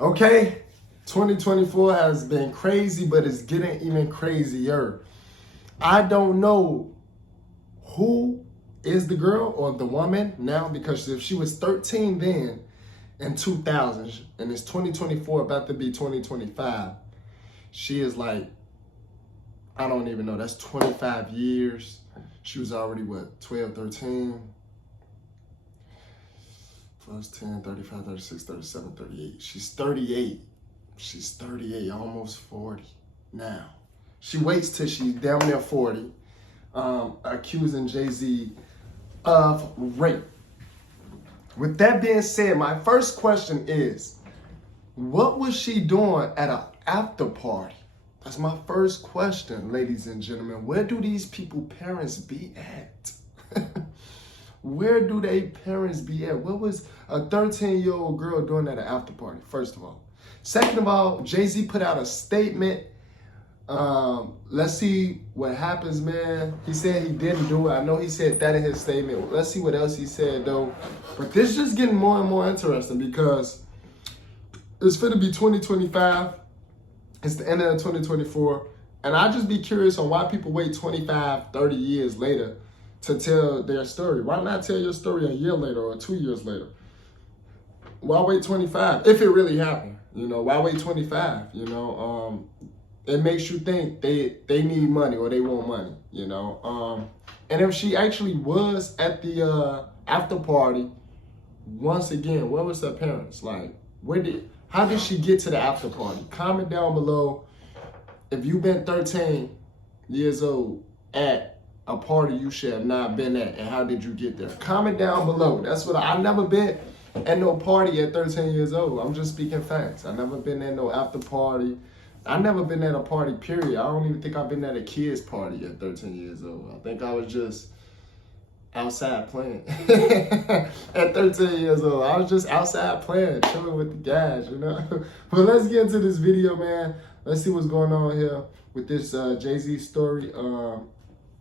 Okay, 2024 has been crazy, but it's getting even crazier. I don't know who is the girl or the woman now, because if she was 13 then in 2000 and it's 2024 about to be 2025, she is like, I don't even know, that's 25 years. She was already what, 12, 13? Plus 10, 35, 36, 37, 38. She's 38. She's 38, almost 40 now. She waits till she's down near 40, accusing Jay-Z of rape. With that being said, my first question is, what was she doing at an after party? That's my first question, ladies and gentlemen. Where do these people parents be at? Where do they parents be at? What was a 13-year-old girl doing at an after party, first of all? Second of all, Jay-Z put out a statement. Let's see what happens, man. He said he didn't do it. I know he said that in his statement. Let's see what else he said, though. But this is just getting more and more interesting because it's finna be 2025. It's the end of 2024. And I just be curious on why people wait 25, 30 years later to tell their story. Why not tell your story a year later or 2 years later? Why wait 25 if it really happened? You know, why wait 25? You know, it makes you think they need money or they want money, you know. And if she actually was at the after party, once again, where was her parents? Like, how did she get to the after party? Comment down below if you've been 13 years old at a party you should have not been at, and how did you get there? Comment down below. That's what I've never been at no party at 13 years old. I'm just speaking facts. I've never been at no after party. I've never been at a party, period. I don't even think I've been at a kid's party at 13 years old. I think I was just outside playing. At 13 years old, I was just outside playing, chilling with the guys, you know? But let's get into this video, man. Let's see what's going on here with this Jay-Z story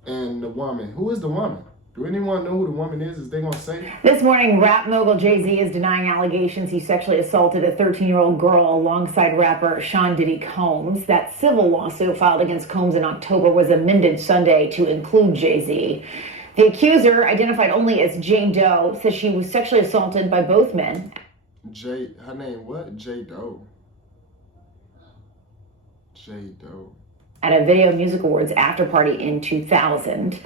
and the woman. Who is the woman? Do anyone know who the woman is? Is they gonna say? This morning, rap mogul Jay-Z is denying allegations he sexually assaulted a 13-year-old girl alongside rapper Sean Diddy Combs. That civil lawsuit filed against Combs in October was amended Sunday to include Jay-Z. The accuser, identified only as Jane Doe, says she was sexually assaulted by both men. Her name what? J Doe. J Doe. At a Video Music Awards after party in 2000.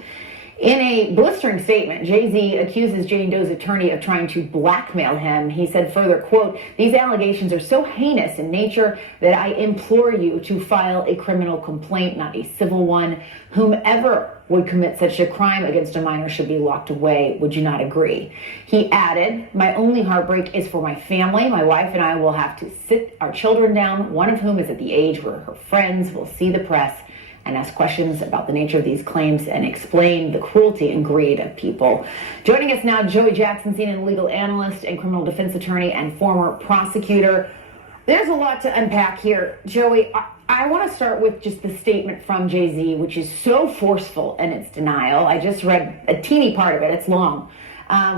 In a blistering statement, Jay-Z accuses Jane Doe's attorney of trying to blackmail him. He said further, quote, "These allegations are so heinous in nature that I implore you to file a criminal complaint, not a civil one. Whomever would commit such a crime against a minor should be locked away. Would you not agree?" He added, "My only heartbreak is for my family. My wife and I will have to sit our children down, one of whom is at the age where her friends will see the press and ask questions about the nature of these claims and explain the cruelty and greed of people." Joining us now, Joey Jackson, CNN legal analyst and criminal defense attorney and former prosecutor. There's a lot to unpack here. Joey, I want to start with just the statement from Jay-Z, which is so forceful in its denial. I just read a teeny part of it, it's long,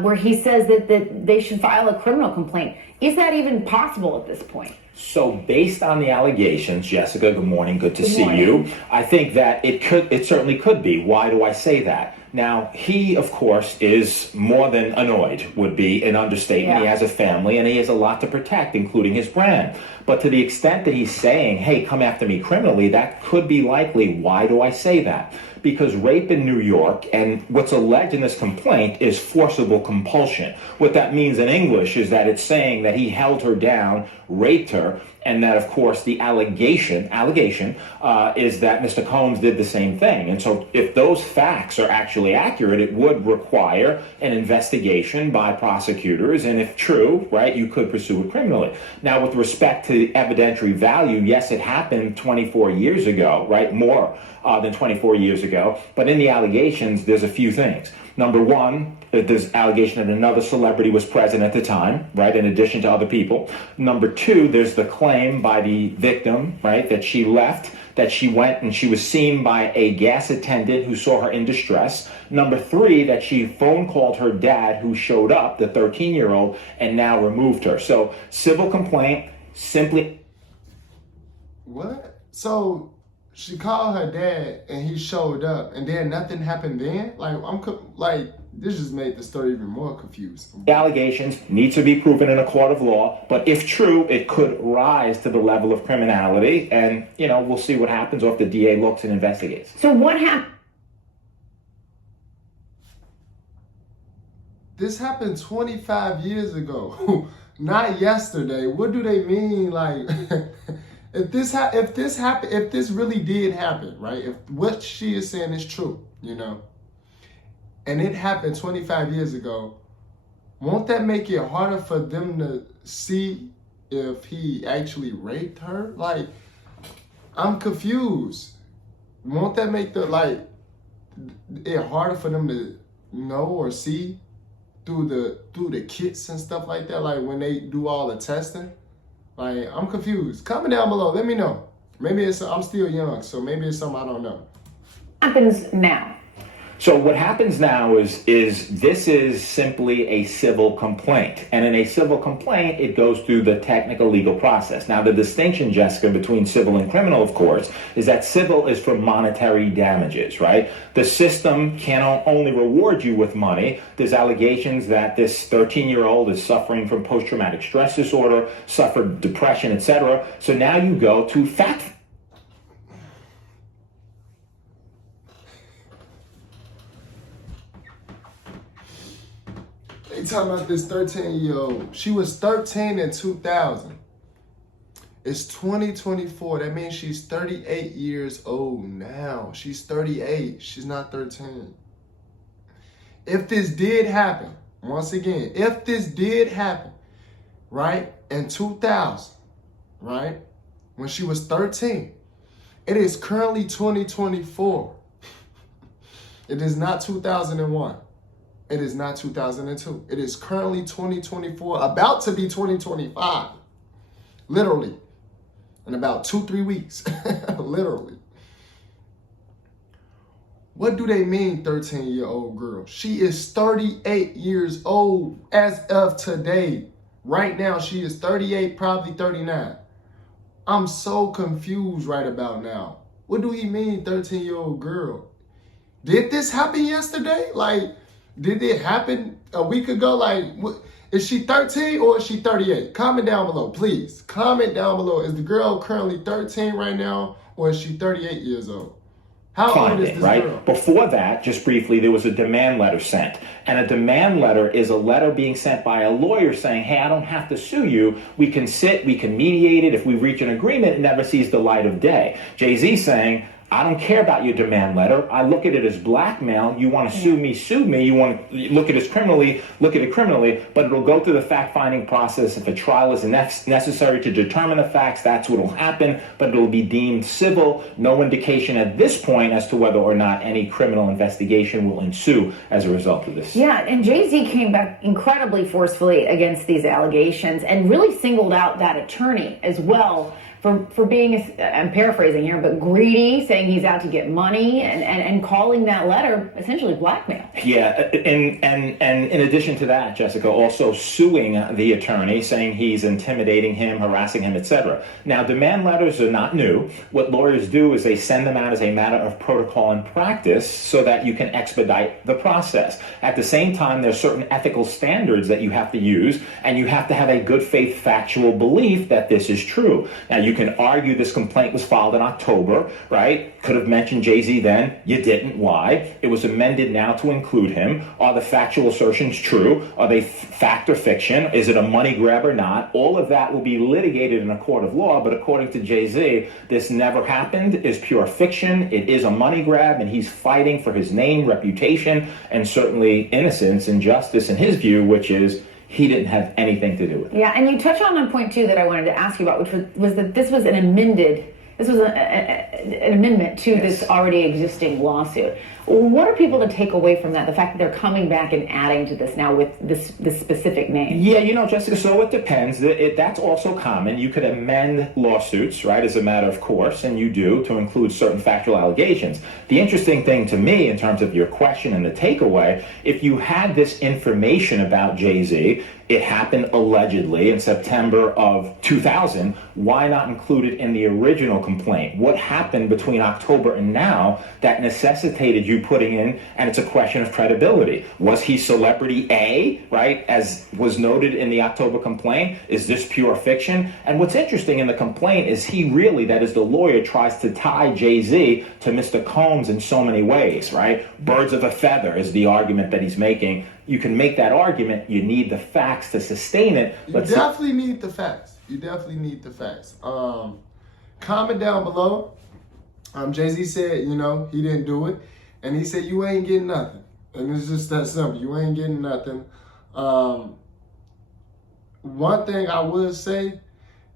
where he says that they should file a criminal complaint. Is that even possible at this point? So based on the allegations, Jessica, good morning, good to see you. I think that it certainly could be. Why do I say that? Now, he, of course, is more than annoyed, would be an understatement. Yeah. He has a family and he has a lot to protect, including his brand. But to the extent that he's saying, hey, come after me criminally, that could be likely. Why do I say that? Because rape in New York, and what's alleged in this complaint, is forcible compulsion. What that means in English is that it's saying that he held her down, raped her, and that, of course, the allegation is that Mr. Combs did the same thing. And so if those facts are actually accurate, it would require an investigation by prosecutors. And if true, right, you could pursue it criminally. Now, with respect to the evidentiary value, yes, it happened 24 years ago, right, more than 24 years ago. But in the allegations, there's a few things. Number one, there's allegation that another celebrity was present at the time, right, in addition to other people. Number two, there's the claim by the victim, right, that she left, that she went and she was seen by a gas attendant who saw her in distress. Number three, that she phone called her dad, who showed up, the 13-year-old, and now removed her. So civil complaint, simply. What? So she called her dad and he showed up, and then nothing happened then? Like, this just made the story even more confusing. The allegations need to be proven in a court of law, but if true, it could rise to the level of criminality, and, we'll see what happens or if the DA looks and investigates. So what happened? This happened 25 years ago, not yesterday. What do they mean? Like, if this really did happen, right? If what she is saying is true, and it happened 25 years ago, won't that make it harder for them to see if he actually raped her? Like, I'm confused. Won't that make it harder for them to know or see through the kits and stuff like that? Like when they do all the testing? Like, I'm confused. Comment down below. Let me know. Maybe I'm still young, so maybe it's something I don't know. Happens now? So what happens now is this is simply a civil complaint. And in a civil complaint, it goes through the technical legal process. Now, the distinction, Jessica, between civil and criminal, of course, is that civil is for monetary damages, right? The system can only reward you with money. There's allegations that this 13-year-old is suffering from post-traumatic stress disorder, suffered depression, etc. So now you go to fact. They talking about this 13-year-old. She was 13 in 2000. It's 2024. That means she's 38 years old now. She's 38. She's not 13. If this did happen, once again, if this did happen, right, in 2000, right, when she was 13, it is currently 2024. It is not 2001. It is not 2002. It is currently 2024, about to be 2025. Literally. In about 2-3 weeks. Literally. What do they mean, 13-year-old girl? She is 38 years old as of today. Right now, she is 38, probably 39. I'm so confused right about now. What do he mean, 13-year-old girl? Did this happen yesterday? Like, did it happen a week ago? Like, is she 13 or is she 38? Comment down below, please. Comment down below. Is the girl currently 13 right now or is she 38 years old? How old is this girl? Before that, just briefly, there was a demand letter sent. And a demand letter is a letter being sent by a lawyer saying, hey, I don't have to sue you. We can sit, we can mediate it. If we reach an agreement, it never sees the light of day. Jay-Z saying, I don't care about your demand letter. I look at it as blackmail. You want to sue me, sue me. You want to look at it criminally, look at it criminally, but it'll go through the fact-finding process. If a trial is necessary to determine the facts, that's what will happen, but it'll be deemed civil. No indication at this point as to whether or not any criminal investigation will ensue as a result of this. Yeah, and Jay-Z came back incredibly forcefully against these allegations and really singled out that attorney as well for being, I'm paraphrasing here, but greedy, saying he's out to get money, and calling that letter essentially blackmail. Yeah, and in addition to that, Jessica, also suing the attorney, saying he's intimidating him, harassing him, etc. Now, demand letters are not new. What lawyers do is they send them out as a matter of protocol and practice so that you can expedite the process. At the same time, there's certain ethical standards that you have to use, and you have to have a good faith factual belief that this is true. Now, you can argue this complaint was filed in October, right? Could have mentioned Jay-Z then. You didn't. Why? It was amended now to include him. Are the factual assertions true? Are they fact or fiction? Is it a money grab or not? All of that will be litigated in a court of law, but according to Jay-Z, this never happened, is pure fiction. It is a money grab, and he's fighting for his name, reputation, and certainly innocence and justice in his view, which is he didn't have anything to do with it. Yeah, and you touch on a point, too, that I wanted to ask you about, which was that this was an amendment to this already existing lawsuit. What are people to take away from that? The fact that they're coming back and adding to this now with this specific name? Yeah, Jessica, so it depends. That's also common. You could amend lawsuits, right, as a matter of course, and you do, to include certain factual allegations. The interesting thing to me, in terms of your question and the takeaway, if you had this information about Jay-Z, it happened allegedly in September of 2000, why not include it in the original complaint? What happened between October and now that necessitated you putting in, and it's a question of credibility. Was he celebrity A, right, as was noted in the October complaint? Is this pure fiction? And what's interesting in the complaint is he really, that is the lawyer, tries to tie Jay-Z to Mr. Combs in so many ways, right? Birds of a feather is the argument that he's making. You can make that argument. You need the facts to sustain it. You definitely need the facts. Comment down below. Jay-Z said, he didn't do it. And he said, you ain't getting nothing. And it's just that simple. You ain't getting nothing. One thing I would say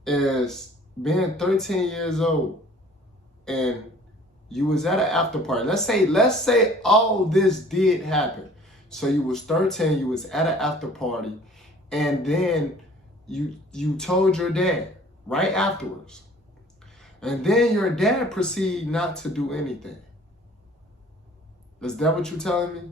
is being 13 years old and you was at an after party. Let's say all this did happen. So you was 13, you was at an after party, and then you told your dad right afterwards. And then your dad proceeded not to do anything. Is that what you're telling me?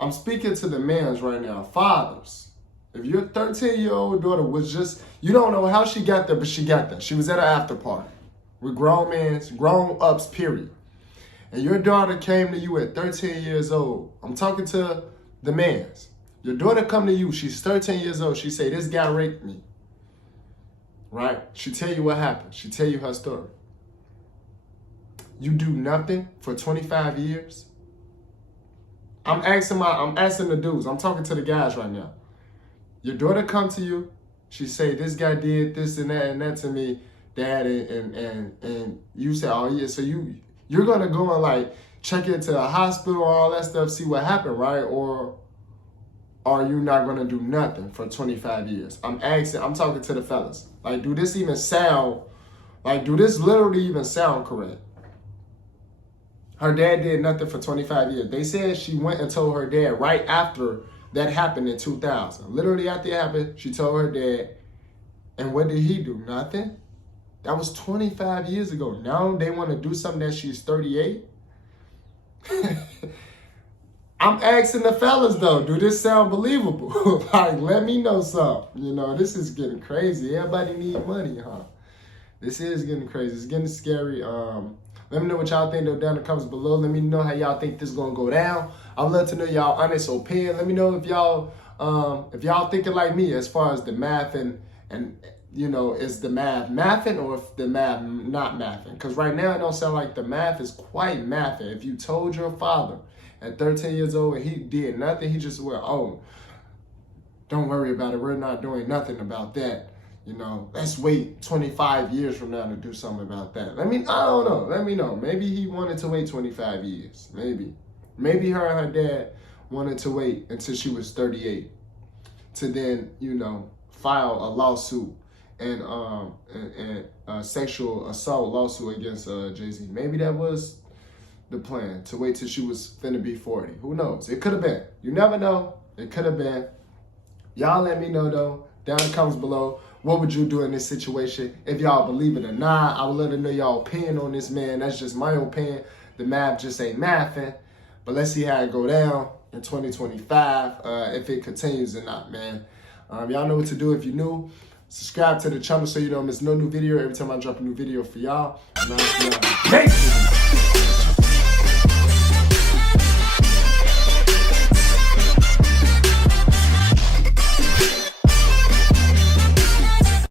I'm speaking to the mans right now. Fathers, if your 13-year-old daughter was just, you don't know how she got there, but she got there. She was at an after party with grown ups, period. And your daughter came to you at 13 years old. I'm talking to the mans. Your daughter come to you, she's 13 years old. She say, this guy raped me. Right? She tell you what happened. She tell you her story. You do nothing for 25 years. I'm asking the dudes. I'm talking to the guys right now. Your daughter come to you. She say, this guy did this and that to me, dad, and you say, oh yeah. So you're gonna go and like check into a hospital or all that stuff, see what happened, right? Or are you not gonna do nothing for 25 years? I'm talking to the fellas. Like, do this literally even sound correct? Her dad did nothing for 25 years. They said she went and told her dad right after that happened in 2000. Literally after it happened, she told her dad. And what did he do? Nothing. That was 25 years ago. Now they want to do something that she's 38. I'm asking the fellas though, do this sound believable? Like, let me know something. This is getting crazy. Everybody need money, huh? This is getting crazy. It's getting scary. Let me know what y'all think though down in the comments below. Let me know how y'all think this is gonna go down. I'd love to know y'all honest opinion. Let me know if y'all thinking like me as far as the math and is the math mathing or if the math not mathing? Because right now it don't sound like the math is quite mathing. If you told your father at 13 years old and he did nothing, he just went, oh, don't worry about it. We're not doing nothing about that. Let's wait 25 years from now to do something about that. I don't know. Let me know. Maybe he wanted to wait 25 years. Maybe her and her dad wanted to wait until she was 38 to then, file a lawsuit and a sexual assault lawsuit against Jay-Z. Maybe that was the plan, to wait till she was finna be 40. Who knows? It could have been. You never know. It could have been. Y'all let me know though, down in the comments below. What would you do in this situation? If y'all believe it or not, I would let to know y'all opinion on this, man. That's just my opinion. The math just ain't mathing. But let's see how it go down in 2025, if it continues or not, man. Y'all know what to do if you're new. Subscribe to the channel so you don't miss no new video every time I drop a new video for y'all.